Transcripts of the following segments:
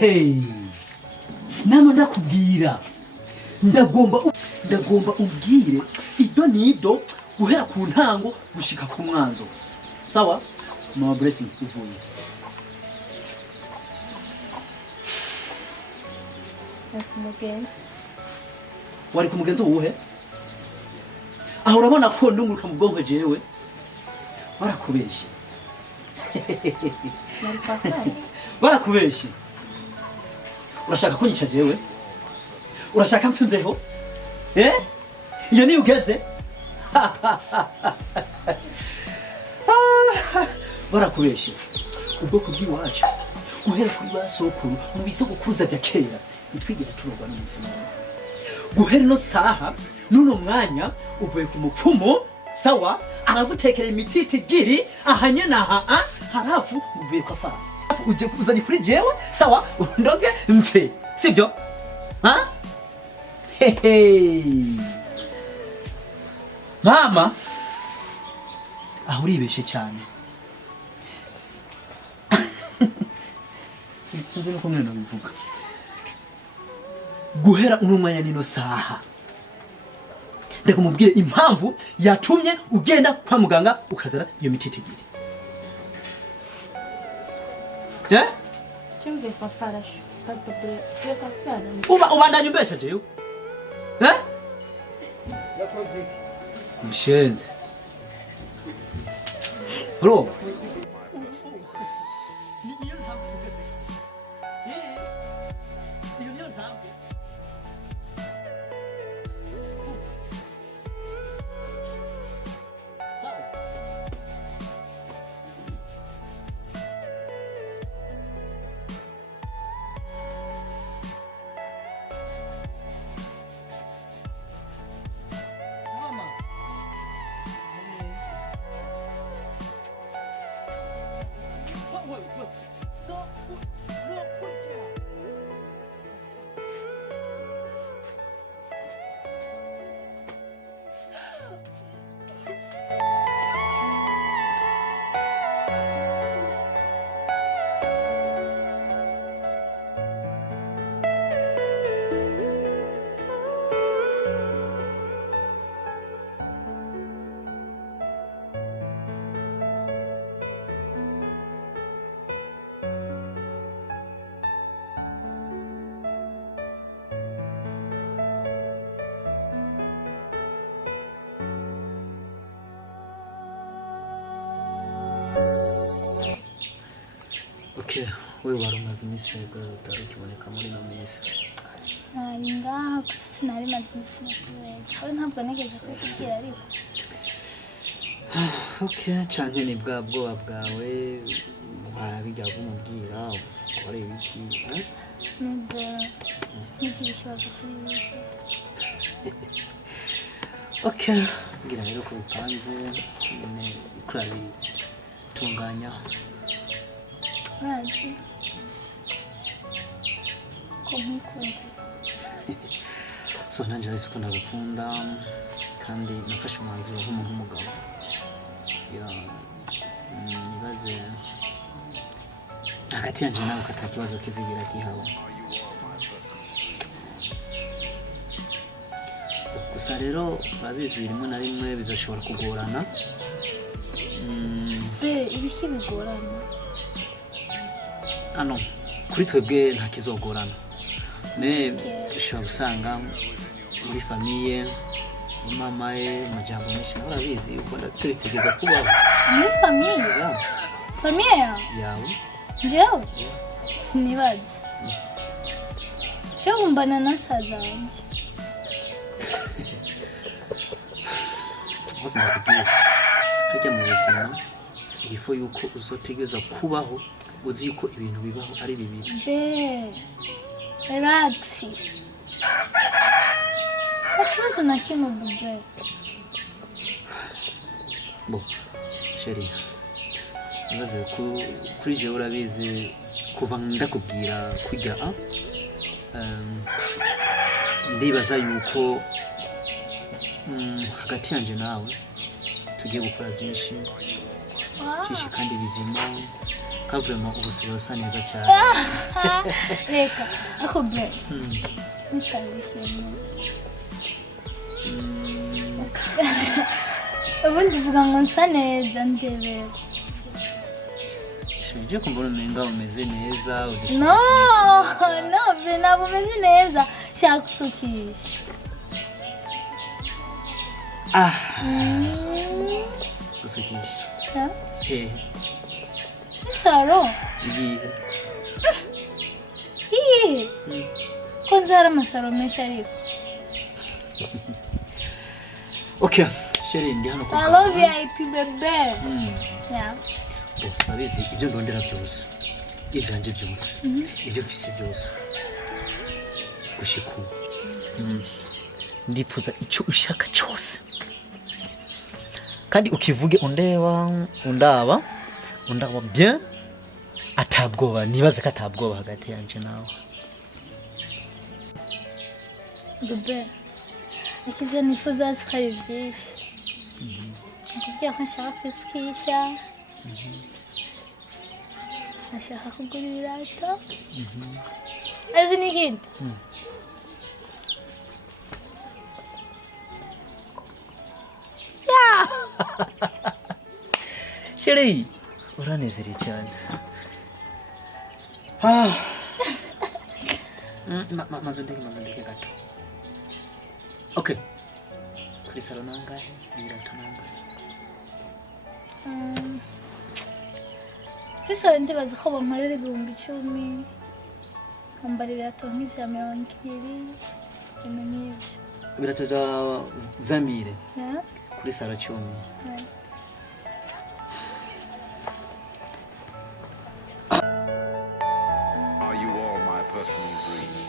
Hey, nama ndakubwira ndagomba umbwire ido nido guhera ku ntango gushika ku mwanzo. Sawa? Mama blessing uvuye. Umugenzi. Wari ku mugenzi uwuhe? Aho urabona ko ndunguruka mu bwonko jewe. Barakubeshye. Barakubeshye. Urashaka kunyisha jewe? Urashaka mpembeho? Iyo ni ugeze? Barakubeshye. Ubwoko bw'iwacu guhera kuri basokuru mu bisokuruza bya kera bitwigira turogwa n'umusimo. Guhera no saha nuno mwanya uvuye ku mupfumo sawa aragutekera imititi giri ahanye naha harafu uvuye kwa fara. Uje kuzani kuri jewe sawa ndoge mfe sibyo? Hehe. Mama aho uribeshe cyane. Sinzi nuko mwe nabivuga. Guhera umwanya nino saha ndakumubwire impamvu yatumye ugenda kwa muganga ukazara iyo mititigiri. Chimbe kwa farash papobre kwa fara. Ubandanye umbesha jewe. Mushenzi. Bro. Okay, wewe warumaze imisi yego utarukiboneka muri no misi. Ngaha gusa sinari maze imisi neza. Aho ntabwo nigeze kukubwira ariko. Okay, canke ni bwa bwoba bwawe wabijya kumubwira ukore ibiki? Ngiye ikibazo kuri iki. Okay, ngira rero ko bipanze nyine kuri tunganya. Ranzi. Kumukunda. So nanje ariko ndagukunda kandi nafashe umwanzuro nk'umuntu w'umugabo. Nibaze hagati yanje nawe katakibazo kizigira gihawe. Gusa rero babizi rimwe na rimwe bizoshobora kugorana. Ibiki bigorana? Ano kuri twebwe nta kizogorana. Ushobora gusanga muri famiye mama majambo menshi narabizi uko ndategeza kubaho. Muri famiye? Famiye yawe? Njyewe? Sinibaza. Cyo mbana na msaza wanjye. Wose ndakubwira. Hajya mu buzima ifo yuko uzotegeza kubaho uzi yuko ibintu bibaho ari bibiri. Relax. Akibazo na kimwe buje. Bo, chérie. Nibaze kuri je urabizi kuva ndakubwira kujya ndibaza yuko hagati yanje nawe tugiye gukora byinshi kandi bizima vraiment ubusigaye usa neza cyane. Reka ako bre nisabikemo ubundi vuga ngo nsa neza ndebera shinje kumbona umenga umeze neza no be nabo umeze neza shaka gusukisha gusukisha he saro iyihe ko nzara amasaro menshi ariko okay sheri ndi hano I love VIP bebe yeah abizi ibyo ndondera byose ivyanje byose ibyo mfise byose gushiku ndipfuza icyo ushaka cyose kandi ukivuge undaba bien atabwoba nibaze ko atabwoba hagati yanje nawe bebe ikivyo nifuza sikari vyinshi nakubwira ko nshaka kwisukisha nashaka kugura ibirato azi n'ikindi sheri uranezere cyane maze ndeke gato okay kuri salo nangahe ibirato nangahe Fisa ndibaza ko bamparira 10,000 kambara ibirato nk'ivya 20 n'ibyo ibirato bya 20,000 yeah kuri salo 10 Are you all my personal dreams?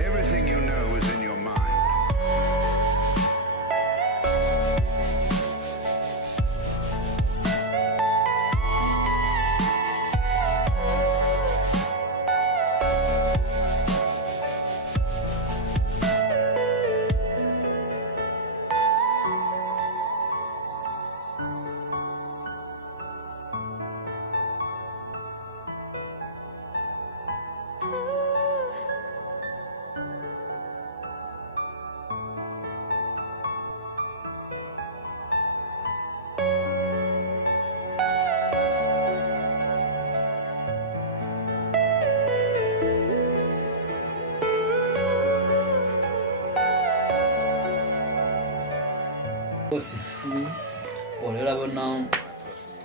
Everything you know is in your mind. bose rero urabona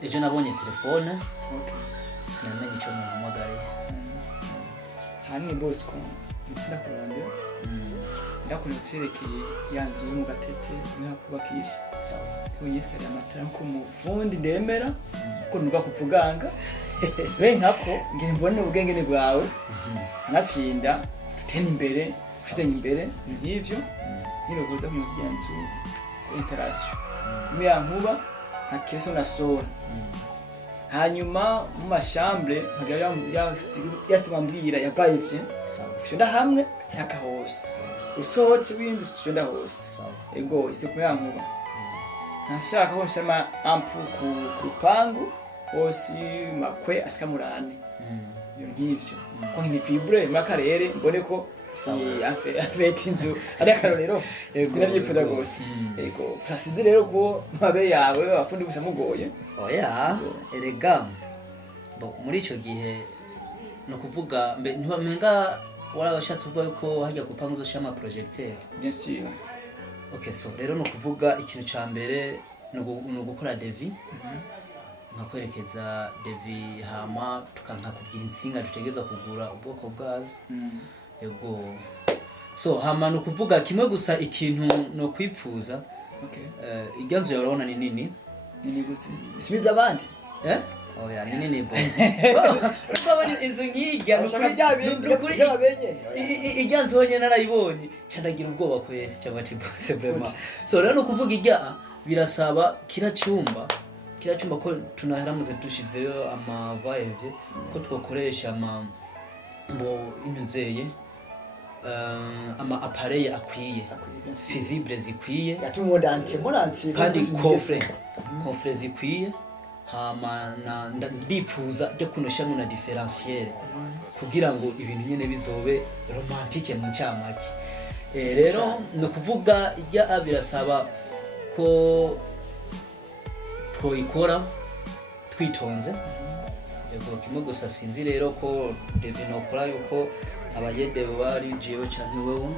ejo nabonye telefone sinamenye icyo nahamagaye hamwe bose ko mbisida kurambira ndakunze cerekeye yanzu yo mu gatete niho kubakisha sawa yesere amatara ko mu fundi ndemera ko nuga kuvuganga we nkako ngire mbone ubwenge bwawe natsinda tutene imbere tutene imbere n'ivyo nirogoza mu byanzu installation mya nkuba hakeso na sola hanyuma mu mashambre hagaya yasimambwira yavayivye fyo hamwe cyaka hose usohotse windu fyo hose ego ise ku yankuba ntashaka ko nsema ampu ku pangu hose makwe asikamurane yo ngivyo ko ni fibre makarere mbone ko si afete inzu ari akarorero ndinabyifuza gose ego prasize rero ko mabe yawe afundi gusa mugoye oya erega muri ico gihe no kuvuga mbe ntibamenga warabashatse kuvuga ko hajya kupanga uzoshama projecteur bien sûr okay so rero no kuvuga ikintu ca mbere no gukora devis nkakwerekeza devis hama tukanka kugira insinga tutegeza kugura ubwoko bwazo ego so hama no kuvuga kimwe gusa ikintu no kwipfuza okay iganzo yarona ni nini gute simiza abandi oya ni nini boss urabona inzu nkijya kuri yabenye iganzo wonye narayibonye candagira ubwoba kwere cyangwa ati boss vraiment so rero no kuvuga ijya birasaba kira cyumba kira cyumba ko tunaharamuze dushizeyo amavayevye ko twakoresha mbo inyuzeye ama appareil akwiye visible zikwiye yatumodante kandi coffre zikwiye hama ndipfuza byo kunoshamwe na differentiel kugira ngo ibintu nyene bizobe romantique mu ncamake rero no kuvuga ya birasaba ko twoikora twitonze yego kimwe gusa sinzi rero ko devinokora yuko abayede bari jewe cyane wewe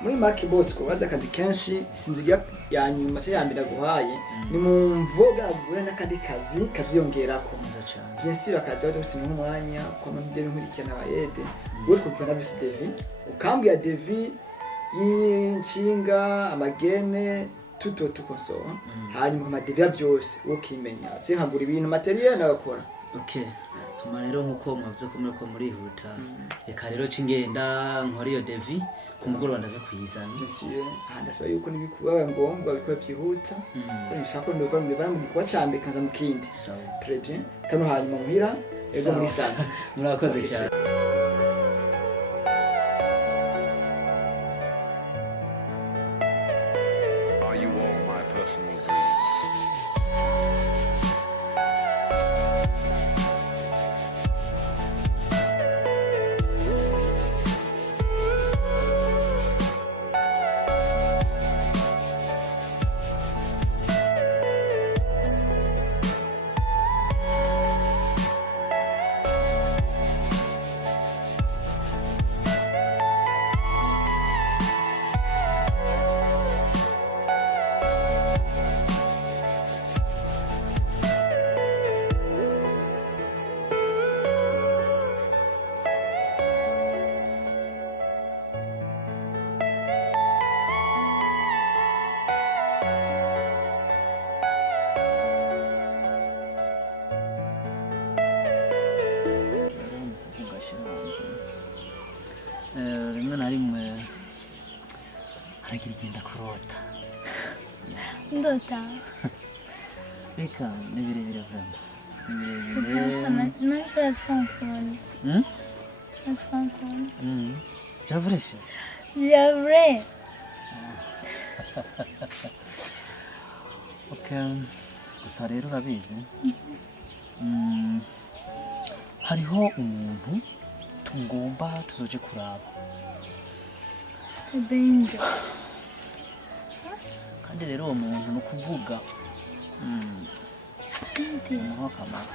muri Mark Bosco waza akazi kenshi sinzigira yanyuma cyo yambira guhaye ni mu mvoga guhura n'akandi kazi kaziyongerako nza cyane bien sûr akazi waje gusinya umwanya kwa mabye n'inkurikirana abayede we kumva bisi Devi ukambya Devi y'inshinga amagene tuto tukosoa hanyuma amadevi byose ukimenya zinkagura ibintu materiel nagakora okay ama rero nkuko mwavuze ko murihuta reka rero cingenda nkora iyo devi kumugoro ndaza kuyizana monsieur ndasaba yuko nibikuba ngombwa bikora byihuta ko nishaka ndova mu gikuba cyambe kanza mukindi so très bien kano hanyuma muhira ego muri sanze murakoze cyane Are you all my personal dreams? rimwe na rimwe haragira igenda kurota ndota reka ni birebire vrema non je laisse comprendre laisse comprendre javreshe bien vrai okay gusa rero urabizi hariho umuntu tugomba tuzoje kuraba benjo kandi rero uwo muntu no kuvuga ndi nko kamara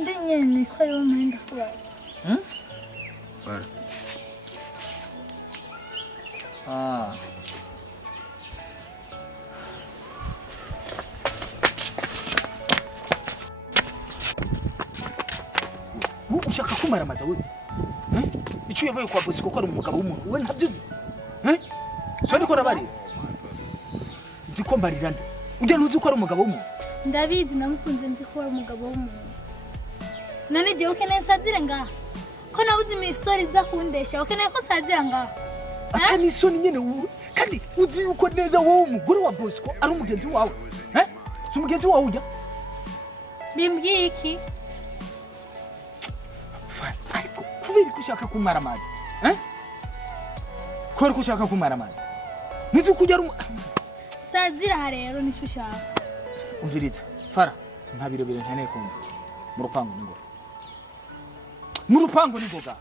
ndi nyene ko ari umwenda kubaza ushaka kumara amaza we icyo yabaye kwa Bosco ko ari umugabo w'umuntu we ntabyuzi so ariko nabari ndiko mbarira nde ujya ntuzi ko ari umugabo w'umuntu ndabizi namukunze nzi ko ari umugabo w'umuntu none je ukeneye sazire ngaha ko nabuze imi story za kundesha ukeneye ko sazira ngaha atani isoni nyene kandi uzi uko neza wowe umugore wa Bosco ari umugenzi wawe si umugenzi wawe ujya bimbwiye iki ariko kubera ko ushaka kumara amazi kubera ko ushaka kumara amazi nizo kujya sazira rero nisho ushaka umviriza fara nta birebire nkeneye kumva mu rupango ningo mu rupango ningoga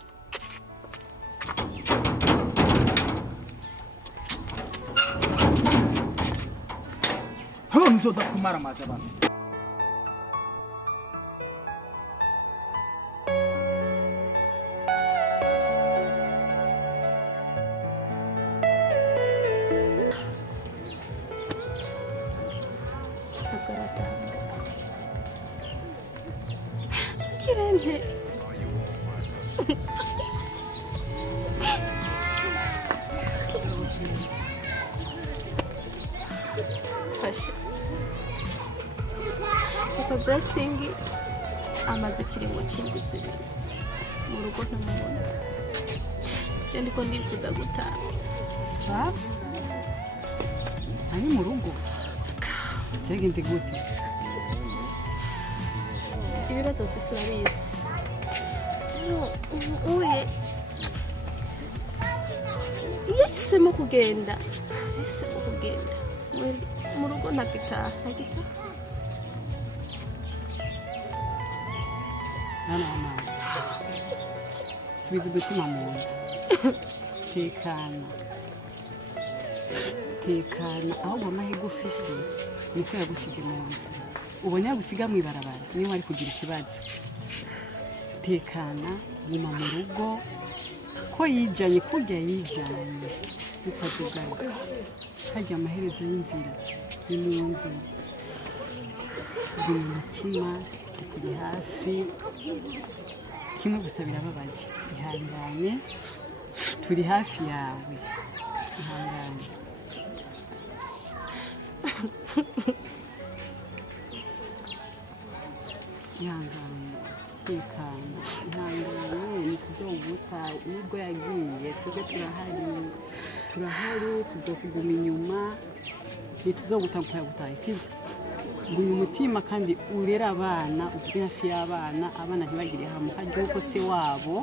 hano nzoza kumara amazi abantu Kirene fashe papa blessing amaze kirimo kindi zibiri mu rugo ntamubona je ndiko ndifuza gutaha ari mu rugo cyagenze gute ibibazo byose urabizi uye yahisemo kugenda mu rugo ntagitaha mwana wa mama subiza umutima mu nda tekana ahubwo amahirwe ufite niko yagusiga mu nda ubonye yagusiga mu ibarabara niba wari kugira ikibazo tekana guma mu rugo ko yijanye kurya yijanye bikadugaga harya amaherezo y'inzira ni mu nzu guma umutima tukuri hafi kimwe gusa birababaje ihangane turi hafi yawe ihangane ihangane tekana ihangane ntituzoguta nubwo yagiye twebwe turahari tuzokuguma inyuma ntituzoguta gutaha sibyo gunya umutima kandi urera abana ugire hafi y'abana abana ntibagire hamwe harya uko se wabo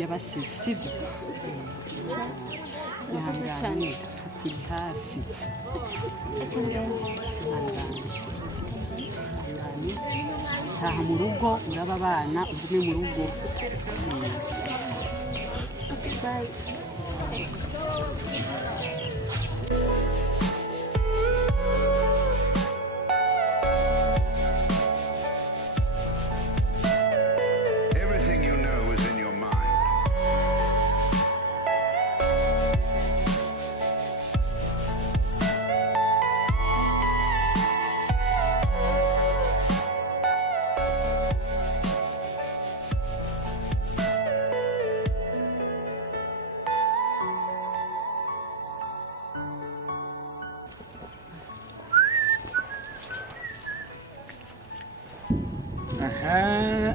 yabasize sibyo ihangane tukuri hafi taha mu rugo uraba abana ugume mu rugo Everything you know is in your mind.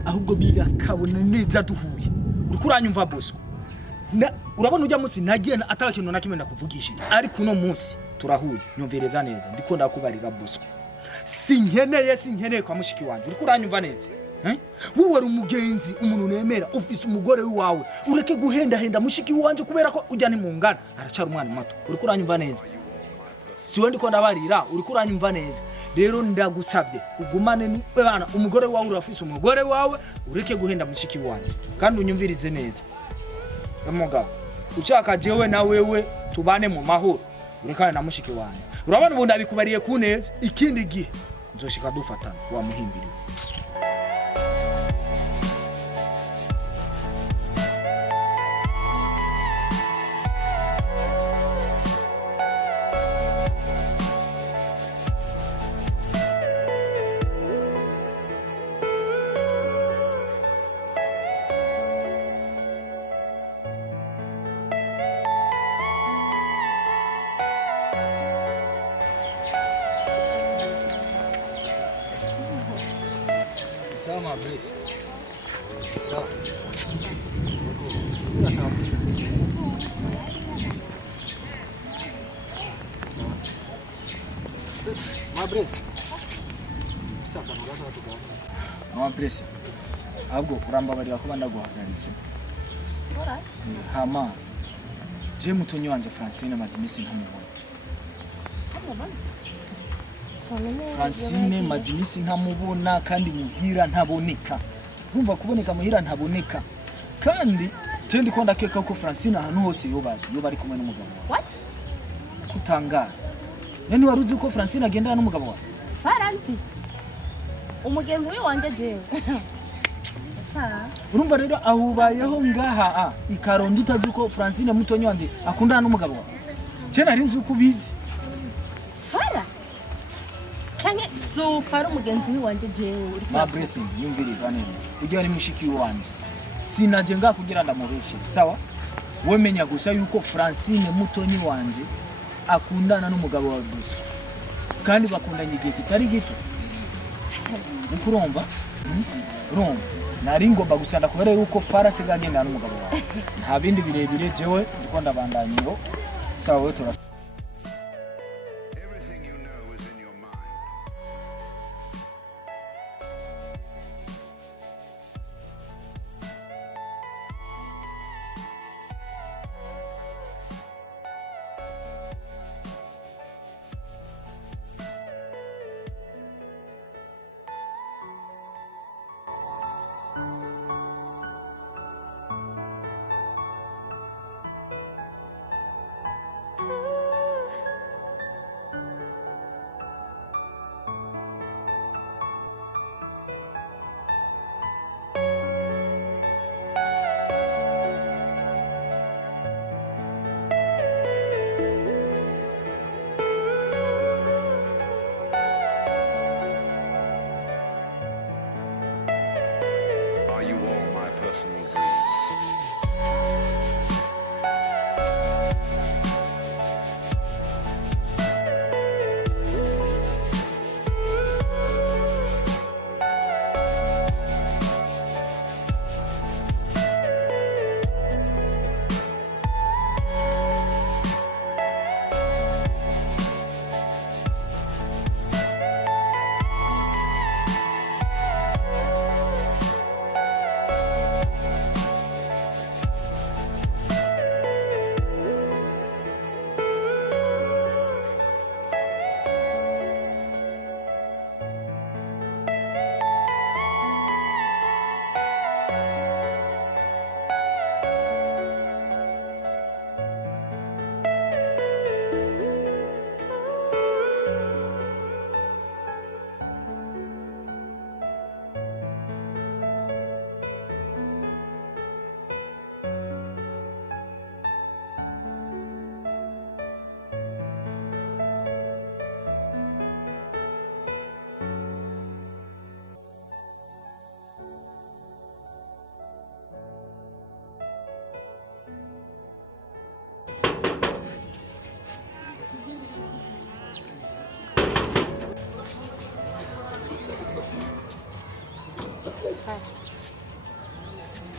ahubwo birakabona neza duhuye uriko uranyumva Bosco urabona ujya munsi nagiye atarakintu nakimwe ndakuvugishije ariko uno munsi turahuye nyumvireza neza ndiko ndakubarira Bosco sinkeneye kwa mushiki wanje uriko uranyumva neza wowe ari umugenzi umuntu nemera ufise umugore wawe ureke guhenda mushiki wanje kubera ko ujya ni mungana aracara umwana mato uriko uranyumva neza siwe ndiko ndabarira uriko uranyumva neza rero ndagusabye ugumane bana umugore wawe urafise umugore wawe ureke guhenda mushiki wanje kandi unyumvirize neza umugabo ushaka jewe na wewe tubane mu mahoro urekane na mushiki wanje urabona ubu ndabikubariye ku neza ikindi gihe nzoshika dufatana wa muhimbiri Sama Bliss. Sawa. Bliss. Saka mugaza tugana. Bliss. Ahubwo kurambabarira kuba ndaguhagaritse. Hama. Je mutonyi wanje Francine mazimisi ntamubona. Francine mazimisi ntamubona kandi muhira ntaboneka. Urumva kuboneka muhira ntaboneka. Kandi je ndiko ndakeka ko Francine ahantu hose yoba ari kumwe n'umugabo wawe. What? Kutangara. Nani waruzi ko Francine agenda n'umugabo wawe? Faransi. Umugenzi we wanje jewe. Urumva rero ahubayeho ngaha ikaronda utazi ko Francine mutonyi wanje akundana n'umugabo wawe. Je nari nzi uko ubizi. Fara. Change so fara umugenzi we wanje jewe uri kwa blessing yumviriza neza. Ujye ari mushiki wanje. Sinaje ngakugira ndamubeshe. Sawa? We menya gusa yuko Francine mutonyi wanje akundana n'umugabo wa Bosco. Kandi bakundanye igihe kitari gito. Ukuromba? Uromba. Nari ngomba gusanda kubera yuko Fara sigagenda n'umugabo wawe. Nta bindi birebire jewe ndiko ndabandanyiro. Sawa we turasa. Everything you know is in your mind.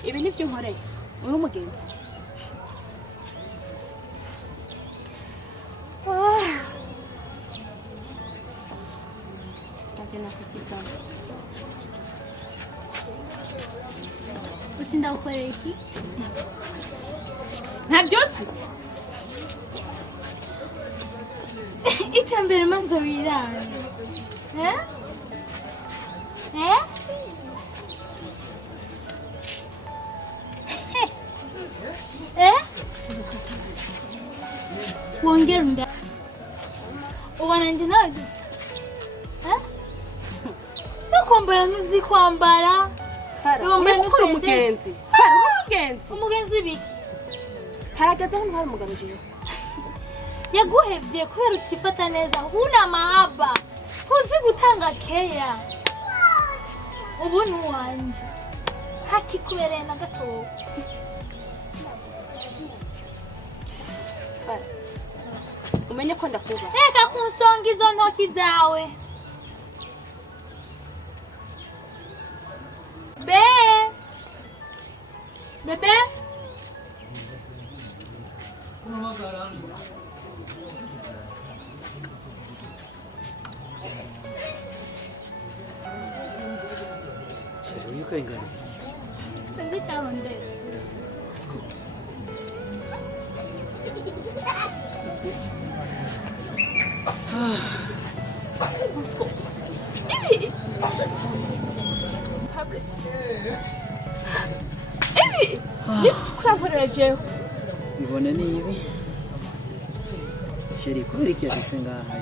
ibi nivyo nkoreye uri umugenzi uti ndagukorera iki ntabyotsi icya mbere manza wirange wongera unda ubona njye nawe gusa no kwambara ntuzi kwambara wambaye n'ukuri umugenzi fara umugenzi umugenzi biki haragaze hano hari umugabo jewe yaguhevye kubera utifata neza huna mahaba ntuzi gutanga keya ubu ni uwanje hakikubereye na gatoya umenye ko ndakuba reka kunsonga izo ntoki zawe bebe sinzi icyarondera Bosco ibi nifite ukurankorera jewe bibone nibi sheri kubera iki yashitse ngaha